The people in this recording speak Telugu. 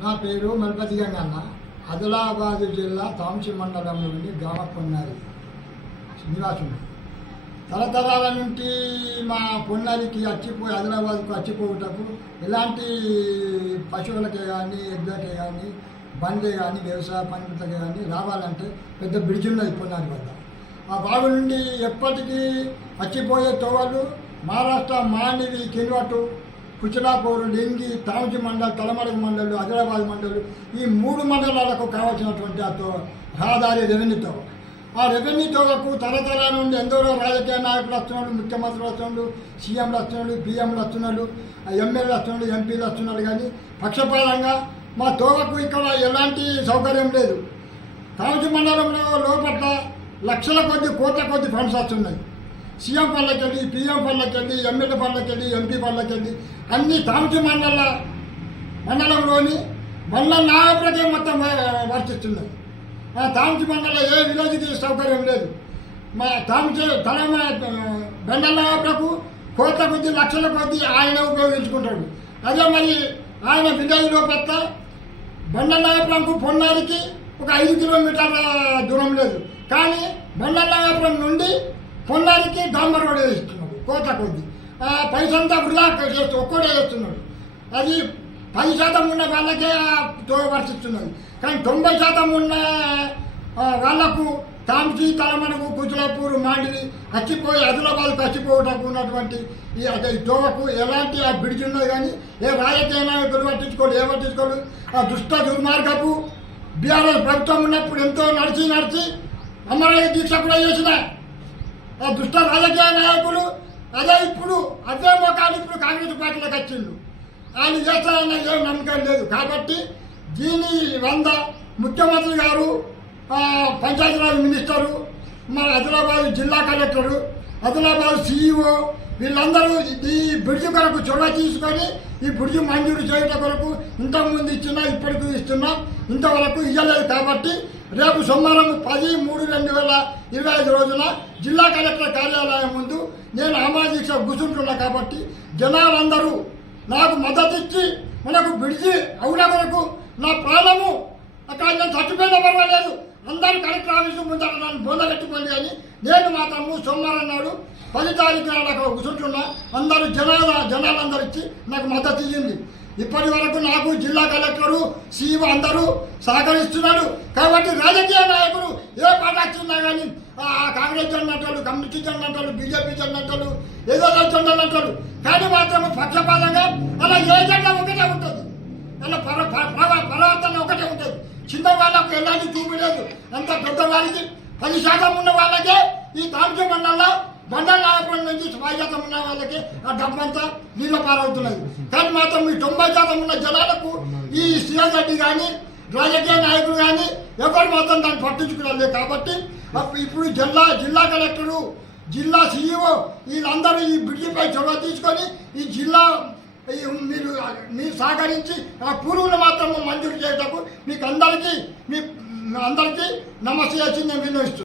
నా పేరు మల్పతి గంగన్న. ఆదిలాబాద్ జిల్లా తాంసి మండలం నుండి గామపొన్నారి నివాసం తరతరాల నుండి మా పొన్నారికి అచ్చిపోయి ఆదిలాబాద్కు అచ్చిపోవుటకు ఎలాంటి పశువులకే కానీ ఎద్దులకే కానీ బండి కానీ వ్యవసాయ పనులకి కానీ రావాలంటే పెద్ద బ్రిడ్జ్ ఉన్నది పొన్నారి వద్ద. ఆ బావి నుండి ఎప్పటికీ అచ్చిపోయే తోవలు మహారాష్ట్ర మానివి కిన్వటు కుచిలాపూర్ లింగి తాంజి మండల్ తలమడుగు మండలు ఆదిలాబాద్ మండలు ఈ మూడు మండలాలకు కావాల్సినటువంటి ఆ తో రహదారి రెవెన్యూతో ఆ రెవెన్యూ తోగకు తరతరాల నుండి ఎందరో రాజకీయ నాయకులు వస్తున్నాడు ముఖ్యమంత్రులు వస్తున్నాడు సీఎంలు వస్తున్నాడు పిఎంలు వస్తున్నాడు ఎమ్మెల్యేలు వస్తున్నాడు ఎంపీలు వస్తున్నాడు కానీ పక్షపాతంగా మా తోగకు ఇక్కడ ఎలాంటి సౌకర్యం లేదు. తాంజి మండలంలో లోపల లక్షల కొద్ది కోట్ల కొద్ది ఫండ్స్ వస్తున్నాయి. సీఎం పళ్ళకెళ్ళి పిఎం పళ్ళకెళ్ళి ఎమ్మెల్యే పళ్ళకెళ్ళి ఎంపీ పళ్ళకెళ్ళి అన్ని తాంసి మండల మండలంలోని మళ్ళా నా ప్రజలు మొత్తం వ- మా ఆ మండల ఏ విలేజ్కి సౌకర్యం లేదు. మా తాంసి తన బెండల కోట్ల కొద్ది లక్షల కొద్ది ఆయన ఉపయోగించుకుంటాడు. అదే మరి ఆయన విలేజ్లో పెద్ద బండనాయపురంకు పొన్నారికి ఒక ఐదు కిలోమీటర్ల దూరం లేదు. కానీ బండనాయపురం నుండి పొలానికి డాంబర్ రోడ్ వేస్తున్నాడు కోట కొద్ది పైసంతా వృధా చేస్తూ ఒక్కడే వేస్తున్నాడు అది పది శాతం ఉన్న వాళ్ళకే ఆ కానీ తొంభై శాతం ఉన్న వాళ్ళకు తాంసి తలమణకు కుచులాపూర్ మాండివి అచ్చిపోయి అదిలాబాద్ చచ్చిపోవటకు ఉన్నటువంటి ఈ అదే తోవకు ఎలాంటి ఆ బ్రిడ్జ్ ఉన్నది కానీ ఏ రాజకీయ నాయకులు పట్టించుకోడు ఏ పట్టించుకోడు. ఆ దుష్ట దుర్మార్గపు బీఆర్ఎస్ ప్రభుత్వం ఉన్నప్పుడు ఎంతో నడిచి నడిచి అమరావతి దీక్ష కూడా చేసిన దుష్ట రాజకీయ నాయకులు అదే ఇప్పుడు అదే మొఖాలు ఇప్పుడు కాంగ్రెస్ పార్టీలోకి వచ్చిండు వాళ్ళు చేస్తారన్న ఏం నమ్మకం లేదు. కాబట్టి దీని వంద ముఖ్యమంత్రి గారు పంచాయతీరాజ్ మినిస్టరు మన ఆదిలాబాద్ జిల్లా కలెక్టరు అదిలాబాద్ సీఈఓ వీళ్ళందరూ ఈ బ్రిడ్జ్ కొరకు చొరవ తీసుకొని ఈ బ్రిడ్జ్ మంజూరు చేయటం కొరకు ఇంతకుముందు ఇచ్చినా ఇప్పటికీ ఇస్తున్నాం ఇంతవరకు ఇవ్వలేదు కాబట్టి రేపు సోమవారం పది మూడు రెండు వేల ఇరవై ఐదు రోజున జిల్లా కలెక్టర్ కార్యాలయం ముందు నేను అమాదీక్ష కూర్చుంటున్నా కాబట్టి జనాలందరూ నాకు మద్దతు ఇచ్చి మనకు బిడిచి అవున కొరకు నా ప్రాణము అక్కడ నేను చచ్చిపోయిన పర్వాలేదు. అందరూ కలెక్టర్ ఆఫీసు ముందర నన్ను బొందగట్టుకోండి అని నేను మాత్రము సోమవారం నాడు పది తారీఖు నాడు అక్కడ కూర్చుంటున్నా. అందరూ జనాల జనాలందరూ ఇచ్చి నాకు మద్దతు ఇచ్చింది ఇప్పటి వరకు నాకు జిల్లా కలెక్టరు సీఈఓ అందరూ సహకరిస్తున్నారు. కాబట్టి రాజకీయ నాయకులు ఏ పాట వచ్చిందా కానీ ఆ కాంగ్రెస్ జెండా అంటారు కమ్యూనిస్ట్ జెండా అంటారు బీజేపీ జెండా అంటారు ఏదో జెండాలు అంటారు. కానీ మాత్రం పక్షపాతంగా అలా ఏ జెండా ఒకటే ఉంటుంది. అలా ఎలాంటి చూపు లేదు. అంత పెద్ద వాళ్ళకి పది శాతం ఉన్న వాళ్ళకే ఈ తామస మండలంలో మండల నాయకుల నుంచి పది శాతం ఉన్న వాళ్ళకి ఆ డబ్బంతా నీళ్ళ పారవుతున్నది కానీ మాత్రం ఈ తొంభై శాతం ఉన్న జనాలకు ఈ సీఎం రెడ్డి కానీ రాజకీయ నాయకులు కానీ ఎవరు మాత్రం దాన్ని పట్టించుకున్నారు కాబట్టి అప్పుడు ఇప్పుడు జిల్లా జిల్లా కలెక్టరు జిల్లా సీఈఓ వీళ్ళందరూ ఈ బ్రిడ్జిపై చొరవ తీసుకొని ఈ జిల్లా మీరు మీరు సహకరించి ఆ పురుగులు మాత్రం మంజూరు చేయటకు మీకు అందరికీ మీ అందరికీ నమస్తే చేసి నేను విన్నవిస్తున్నాను